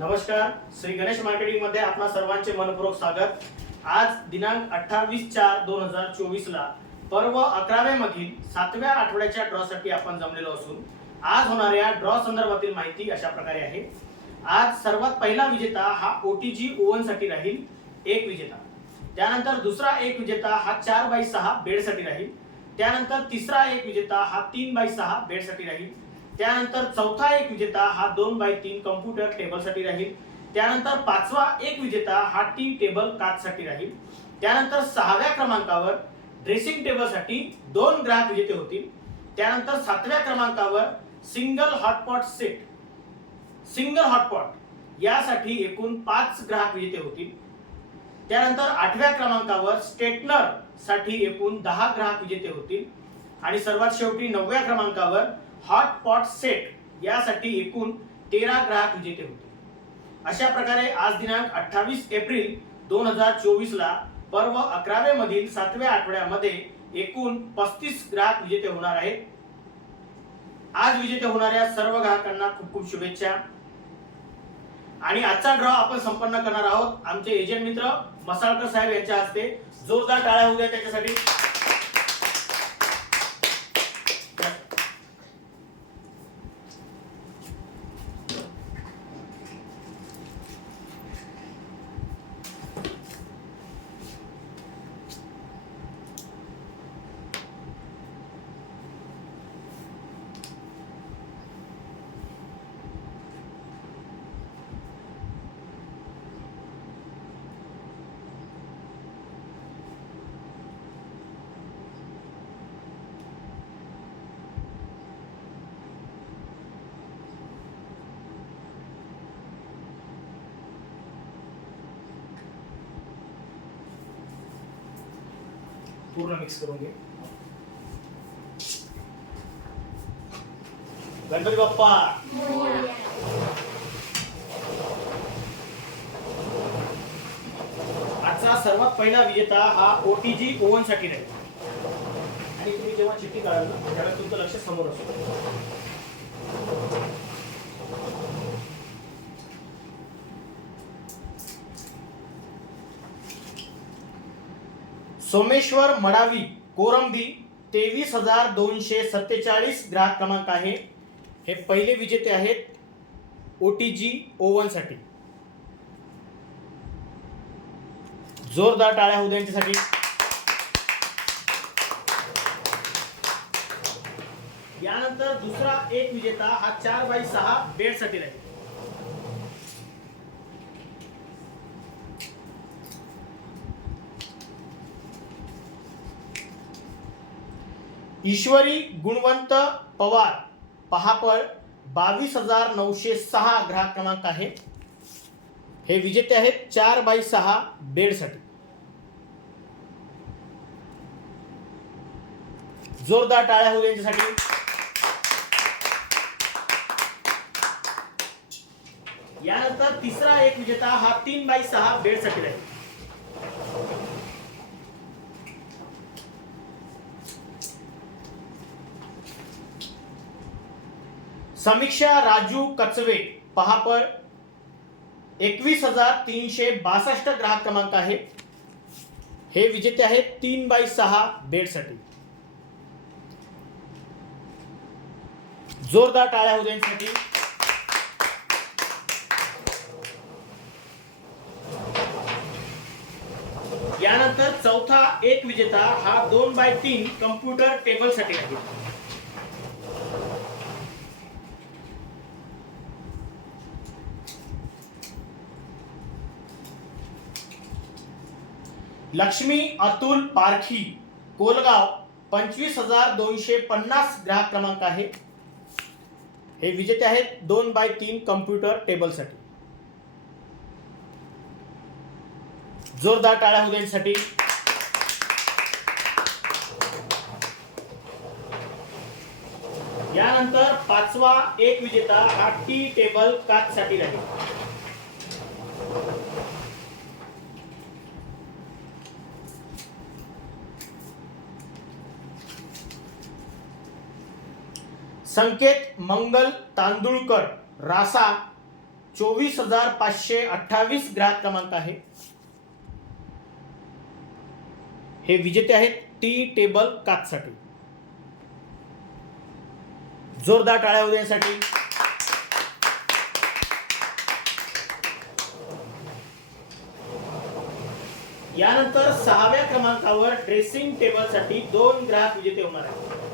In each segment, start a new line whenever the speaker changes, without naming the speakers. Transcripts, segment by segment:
नमस्कार श्री गणेश मार्केटिंगमध्ये आपणा सर्वांचे मनपूर्वक स्वागत. आज दिनांक अठ्ठावीस चार दोन हजार चोवीस ला पर्व अकरावे मधील सातव्या आठवड्याच्या ड्रॉ साठी आपण जमलेलो असून आज होणाऱ्या ड्रॉ संदर्भातील माहिती अशा प्रकारे आहे. आज सर्वात पहिला विजेता हा ओटीजी ओवनसाठी राहील एक विजेता. त्यानंतर दुसरा एक विजेता हा चार बाय सहा बेडसाठी राहील. त्यानंतर तिसरा एक विजेता हा तीन बाय सहा बेडसाठी राहील. त्यानंतर चौथा एक विजेता हा दोन बाय तीन कम्प्युटर टेबलसाठी राहील. त्यानंतर पाचवा एक विजेता हा टी टेबल काच साठी राहील. त्यानंतर सहाव्या क्रमांकावर ड्रेसिंग टेबलसाठी दोन ग्राहक विजेते होतील. त्यानंतर सातव्या क्रमांकावर single hotpot set single hotpot यासाठी एकूण पाच ग्राहक विजेते होतील. त्यानंतर आठव्या क्रमांकावर स्टेटनरसाठी एकूण दहा ग्राहक विजेते होतील. आणि सर्वात शेवटी नवव्या क्रमांकावर हॉट पॉट सेट यासाठी एकूण तेरा ग्राहक विजेते होते. अशा प्रकारे आज दिनांक अठ्ठावीस एप्रिल दोन हजार चोवीस ला पर्व अकरावे मधील सातव्या आठवड्यामध्ये एकूण पस्तीस ग्राहक विजेते होणार आहेत. आज विजेते होणाऱ्या सर्व ग्राहकांना खूप खूप शुभेच्छा. आणि आजचा ड्रॉ आपण संपन्न करणार आहोत. आमचे एजंट मित्र मसाळकर साहेब यांच्या हस्ते जोरदार टाळ्या होऊ द्या त्याच्यासाठी. पूर्ण मिक्स करून घे. गणपती बाप्पा. आजचा सर्वात पहिला विजेता हा ओटीजी ओव्हनसाठी राहील. आणि तुम्ही जेव्हा चिठ्ठी काढाल ना त्यावेळेस तुमचं लक्ष समोर असतो. सोमेश्वर मडावी कोरंबी तेवीस हजार दोनशे सत्तेचाळीस ग्राहक क्रमांक आहे. हे पहिले विजेते आहेत ओ टी जी ओवनसाठी जोरदार टाळ्या होऊ यांच्यासाठी. यानंतर दुसरा एक विजेता हा चार बाय सहा बेडसाठी राहील. ईश्वरी गुणवंत पवार पहापळ बावीस हजार नऊशे सहा ग्राहक क्रमांक आहे. हे विजेते आहेत चार बाय सहा बेडसाठी. जोरदार टाळ्या होऊ यांच्यासाठी. यानंतर तिसरा एक विजेता हा तीन बाय सहा बेडसाठी राहील. समीक्षा राजू कचवे पहापळ एकवीस हजार तीनशे बासष्ट ग्राहक क्रमांक आहे. हे विजेते आहेत तीन बाय सहा बेडसाठी. जोरदार टाळ्या होऊ यानंतर चौथा एक विजेता हा दोन बाय तीन कम्प्युटर टेबलसाठी आहे. लक्ष्मी अतुल पारखी कोलगाव पंचवीस हजार दोनशे पन्नास ग्राहक क्रमांक आहे. हे विजेते आहेत दोन बाय तीन कम्प्युटर टेबलसाठी जोरदार टाळ्या होऊ यानंतर पाचवा एक विजेता हा टी टेबल काचसाठी राहील संकेत मंगल तांदुळकर रासा चोवीस हजार पाचशे अठ्ठावीस ग्राहक क्रमांक आहे. हे विजेते आहेत टी टेबल काचसाठी. जोरदार टाळ्या उद्यासाठी. देण्यासाठी यानंतर सहाव्या क्रमांकावर ड्रेसिंग टेबलसाठी दोन ग्राहक विजेते होणार आहेत.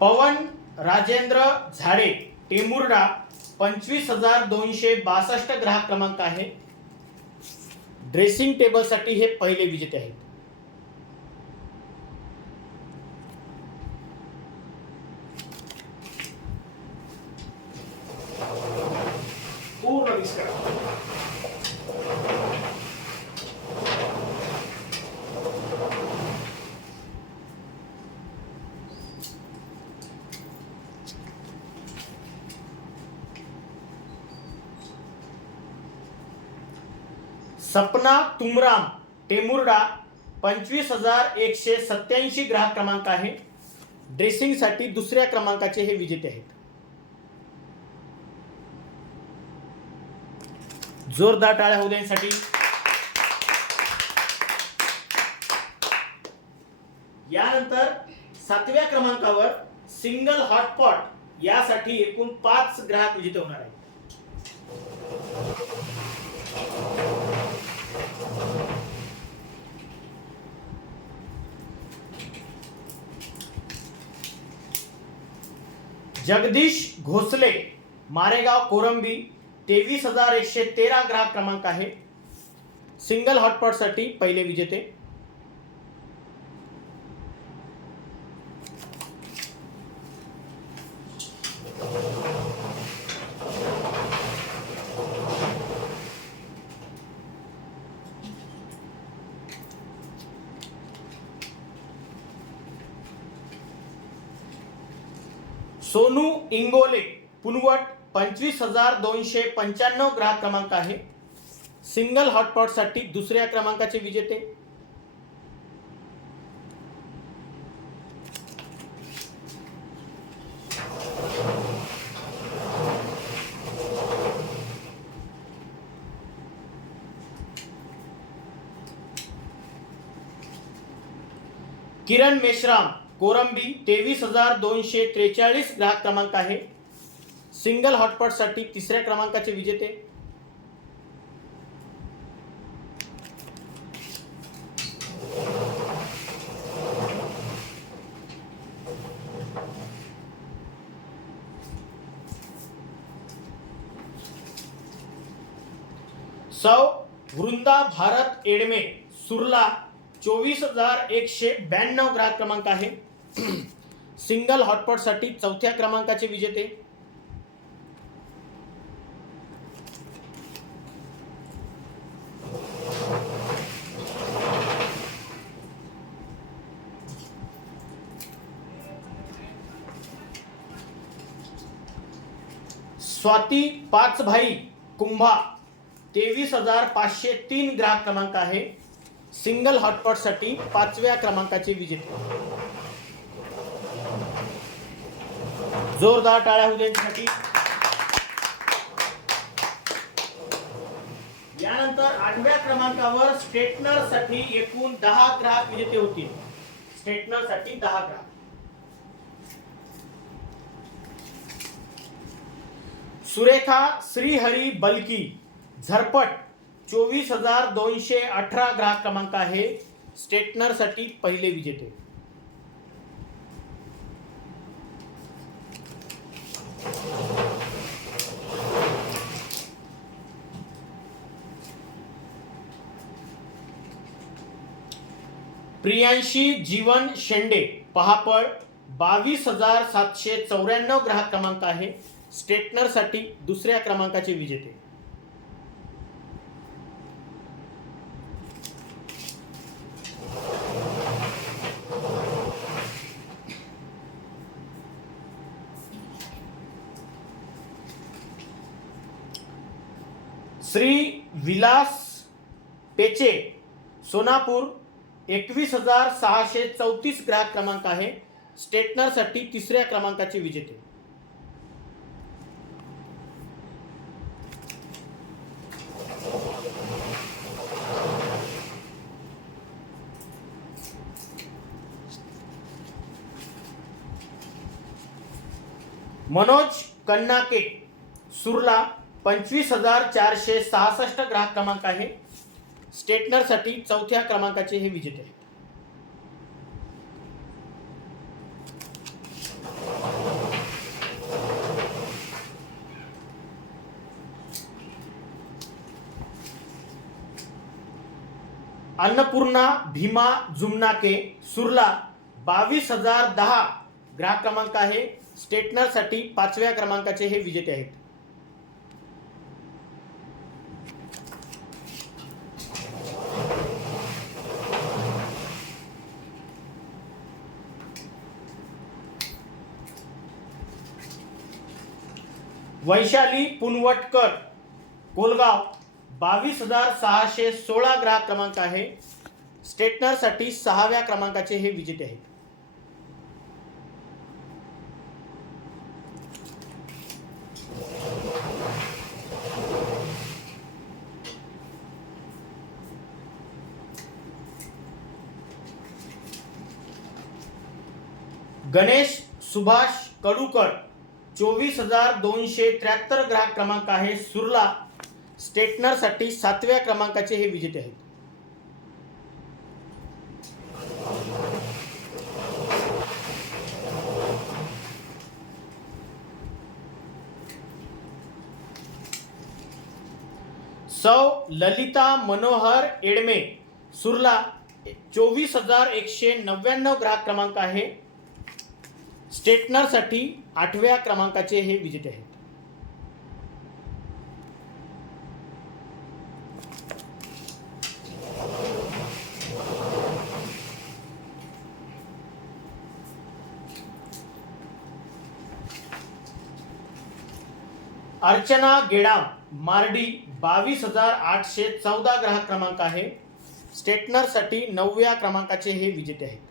पवन राजेंद्र झाडे टेमुर्डा पंचवीस हजार दोनशे बासष्ट ग्राहक क्रमांक आहे. ड्रेसिंग टेबलसाठी हे पहिले विजेते आहेत. सपना तुमराम टेमुर्डा पंचवीस हजार एकशे सत्याऐंशी ग्राहक क्रमांक आहे. ड्रेसिंगसाठी दुसऱ्या क्रमांकाचे हे विजेते आहेत. जोरदार टाळ्या होऊ देण्यासाठी यानंतर सातव्या क्रमांकावर सिंगल हॉटपॉट यासाठी एकूण पाच ग्राहक विजेते होणार आहेत. जगदीश घोसले मारेगाव कोरंबी तेवीस हजार एकशे तेरा ग्राहक क्रमांक आहे. सिंगल हॉटपॉटसाठी पहिले विजेते. इंगोले पुनवट पंचवीस हजार दोनशे पंच्याण्णव ग्राहक क्रमांक आहे. सिंगल हॉटपॉटसाठी दुसऱ्या क्रमांकाचे विजेते. किरण मेश्राम कोरंबी तेवीस हजार दोनशे त्रेचाळीस ग्राहक क्रमांक आहे. सिंगल हॉटपॉटसाठी तिसऱ्या क्रमांकाचे विजेते. सौ वृंदा भारत एडमे सुरला चोवीस हजार एकशे ब्याण्णव ग्राहक क्रमांक आहे. सिंगल हॉटपॉटसाठी चौथ्या क्रमांकाचे विजेते? स्वाती पाच भाई कुंभा तेवीस हजार पाचशे तीन ग्राहक क्रमांक आहे. सिंगल हॉटपॉटसाठी पाचव्या क्रमांकाचे विजेते. जोरदार टाळ्या होऊ देण्यासाठी यानंतर आठव्या क्रमांकावर स्ट्रेटनरसाठी एकूण दहा ग्राहक विजेते होतील. स्ट्रेटनरसाठी दहा ग्राहक. सुरेखा श्रीहरी बलकी झरपट चोवीस हजार दोनशे अठरा ग्राहक क्रमांक आहे. स्टेटनरसाठी पहिले विजेते. प्रियांशी जीवन शेंडे पहापळ बावीस हजार सातशे चौऱ्याण्णव ग्राहक क्रमांक आहे. स्ट्रेटनरसाठी दुसऱ्या क्रमांकाचे विजेते. श्री सोनापूर एकवीस हजार सहाशे चौतीस ग्राहक क्रमांक आहे. स्टेटनरसाठी तिसऱ्या क्रमांकाचे विजेते. मनोज कन्नाके सुरला पंचवीस हजार चारशे सहासष्ट ग्राहक क्रमांक आहे. स्टेटनरसाठी चौथ्या क्रमांकाचे हे विजेते आहेत. अन्नपूर्णा भीमा जुमनाके सुरला बावीस हजार दहा ग्राहक क्रमांक आहे. स्टेटनरसाठी पाचव्या क्रमांकाचे हे विजेते आहेत. वैशाली पुनवटकर कोलगाव बावीस हजार सहाशे सोळा ग्राहक क्रमांक आहे. स्टेटनरसाठी सहाव्या क्रमांकाचे हे विजेते आहेत. गणेश सुभाष कडूकर चोवीस हजार दोनशे त्र्याहत्तर ग्राहक क्रमांक आहे सुरला. स्टेटनरसाठी सातव्या क्रमांकाचे हे विजेते आहेत. सौ ललिता मनोहर एडमे सुरला. चोवीस हजार एकशे नव्याण्णव ग्राहक क्रमांक आहे. स्टेटनरसाठी आठव्या क्रमांकाचे हे विजेते आहेत. अर्चना गेडाम मार्डी बावीस हजार आठशे चौदा ग्राहक क्रमांक आहे. स्टेटनरसाठी नवव्या क्रमांकाचे हे विजेते आहेत.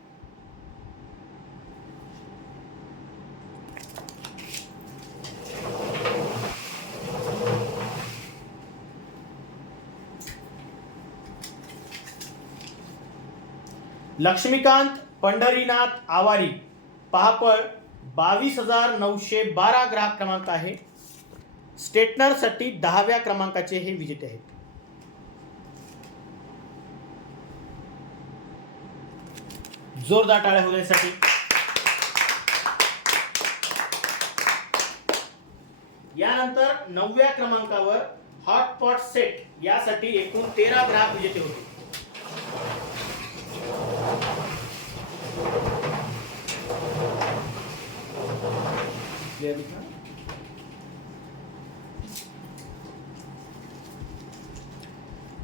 लक्ष्मीकांत पंढरीनाथ आवारी. पहापळ बावीस हजार नऊशे बारा ग्राहक क्रमांक आहे. स्टेटनरसाठी दहाव्या क्रमांकाचे हे विजेते आहेत. जोरदार टाळ्या होण्यासाठी. यानंतर नवव्या क्रमांकावर हॉटपॉट सेट यासाठी एकूण तेरा ग्राहक विजेते होते.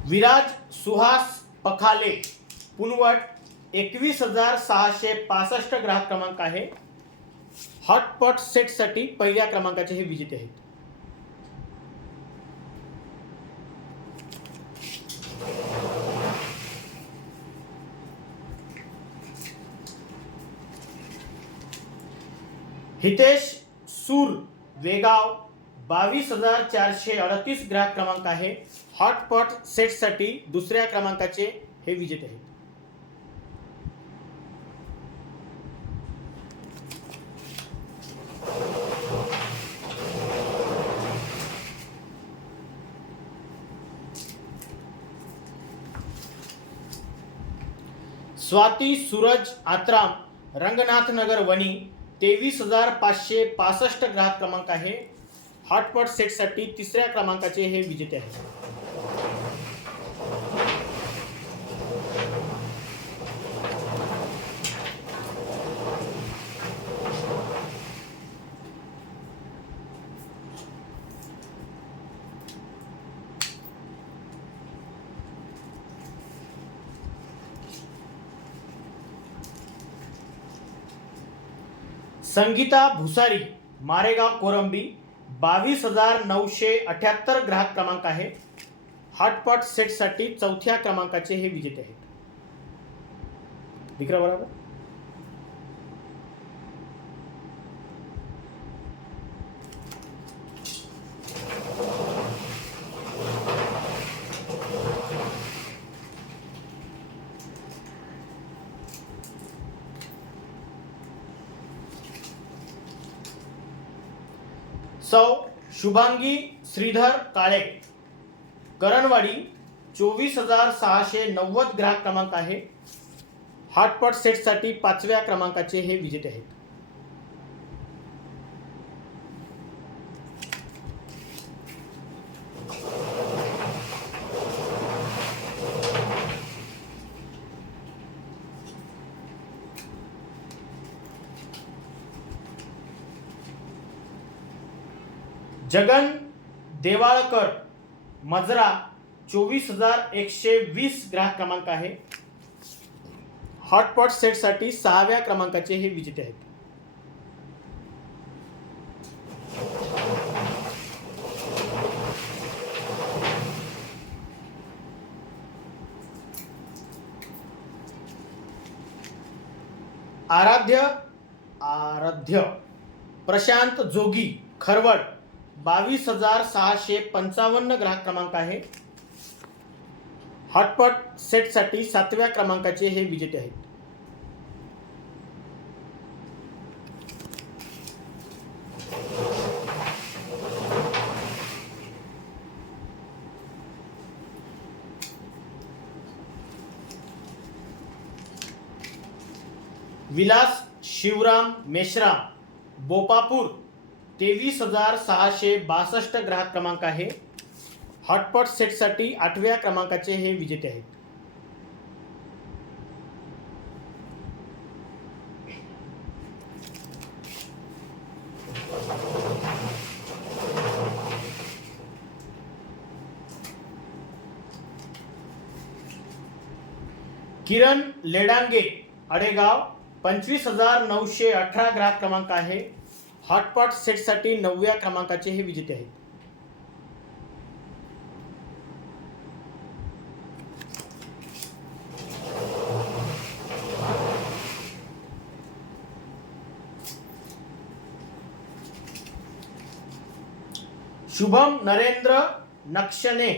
विराज सुहास पखाले पुनवट एकवीस हजार सहाशे पासष्ट ग्राहक क्रमांक आहे. हॉटपॉट सेटसाठी पहिल्या क्रमांकाचे हे विजेते आहेत. हितेश सूर वेगाव बावीस हजार चारशे अडतीस ग्राहक क्रमांक आहे. हॉटपॉट सेटसाठी दुसऱ्या क्रमांकाचे हे विजेते आहेत. स्वाती सूरज आत्राम रंगनाथ नगर वणी तेवीस हजार पाचशे पासष्ट ग्राहक क्रमांक आहे. हॉटपॉट सेटसाठी तिसऱ्या क्रमांकाचे हे विजेते आहेत. संगीता भुसारी मारेगाव कोरंबी बावीस हजार नऊशे अठ्याहत्तर ग्राहक क्रमांक आहे. हॉटपॉट सेटसाठी चौथ्या क्रमांकाचे हे विजेते आहेत. विक्रम बरोबर? सौ शुभांगी श्रीधर काळे. करणवाडी चोवीस हजार सहाशे नव्वद ग्राहक क्रमांक आहे. हॉटपॉट सेटसाठी पाचव्या क्रमांकाचे हे विजेते आहेत. जगन देवाळकर मजरा चोवीस हजार एकशे वीस ग्राहक क्रमांक आहे. हॉटपॉट सेटसाठी सहाव्या क्रमांकाचे हे विजेते आहेत. आराध्य आराध्य प्रशांत जोगी खरवड बावीस हजार सहाशे पंचावन्न ग्राहक क्रमांक आहे. हॉटपॉट सेटसाठी सातव्या क्रमांकाचे हे विजेते आहेत. विलास शिवराम मेश्राम बोपापूर तेवीस हजार सहाशे बासष्ट ग्राहक क्रमांक आहे. हॉटपॉट सेटसाठी आठव्या क्रमांकाचे हे विजेते आहेत. किरण लेडांगे अडेगाव पंचवीस हजार नऊशे अठरा ग्राहक क्रमांक आहे. हॉटपॉट सेटसाठी नवव्या क्रमांकाचे हे विजेते आहेत. शुभम नरेंद्र नक्षने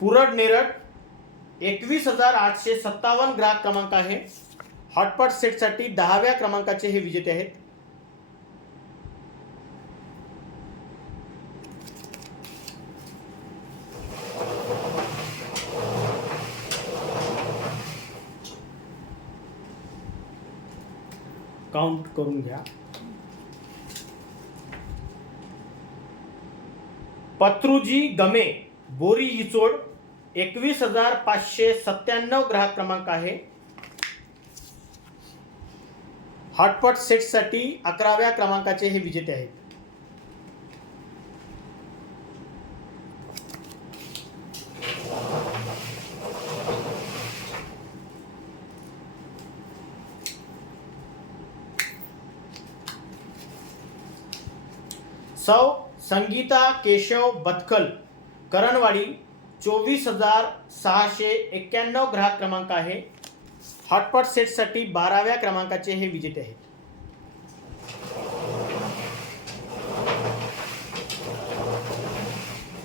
पुरड नेरड एकवीस हजार आठशे सत्तावन्न ग्राहक क्रमांक आहे. हॉटपॉट सेटसाठी दहाव्या क्रमांकाचे हे विजेते आहेत. काउंट करून घ्या. पत्रुजी गमे बोरी इचोड एकवीस हजार पाचशे सत्त्याण्णव ग्राहक क्रमांक आहे. हॉटपॉट सेटसाठी अकराव्या क्रमांकाचे हे विजेते आहेत. सौ संगीता केशव बतकल करणवाडी चोवीस हजार सहाशे एक्क्याण्णव ग्राहक क्रमांक आहे. हॉटपॉट सेटसाठी बाराव्या क्रमांकाचे हे विजेते आहेत.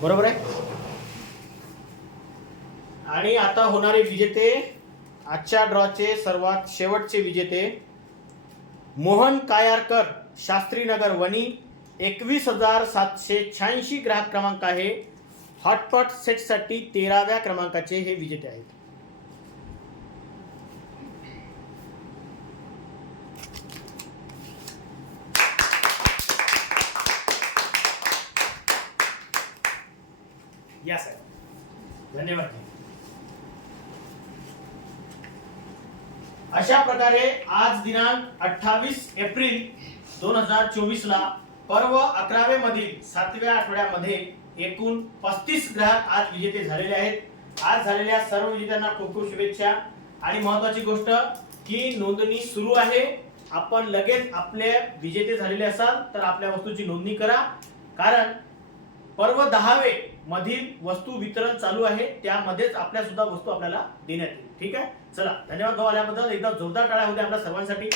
बरोबर आहे? आणि आता होणारे विजेते आजच्या ड्रॉचे सर्वात शेवटचे विजेते मोहन कायारकर शास्त्रीनगर वणी एकवीस हजार सातशे शहाऐंशी ग्राहक क्रमांक आहे. हॉटपॉट सेटसाठी तेराव्या क्रमांकाचे हे विजेते आहेत. या साहेब धन्यवाद. अशा प्रकारे आज दिनांक अठ्ठावीस एप्रिल दोन हजार चोवीस ला पर्व अकरावे मधील सातव्या आठवड्यामध्ये एकूण पस्तीस ग्राहक आज विजेते झालेले आहेत. आज झालेल्या सर्व विजेत्यांना खूप खूप शुभेच्छा. आणि महत्वाची गोष्ट की नोंदणी सुरू आहे. आपण लगेच आपले विजेते झालेले असाल तर आपल्या वस्तूची नोंदणी करा. कारण पर्व दहावे मधील वस्तू वितरण चालू आहे. त्यामध्येच आपल्या सुद्धा वस्तू आपल्याला देण्यात येईल ठीक आहे? चला धन्यवाद भाऊ आल्याबद्दल. एकदा जोरदार टाळ्या होत्या आपल्या सर्वांसाठी.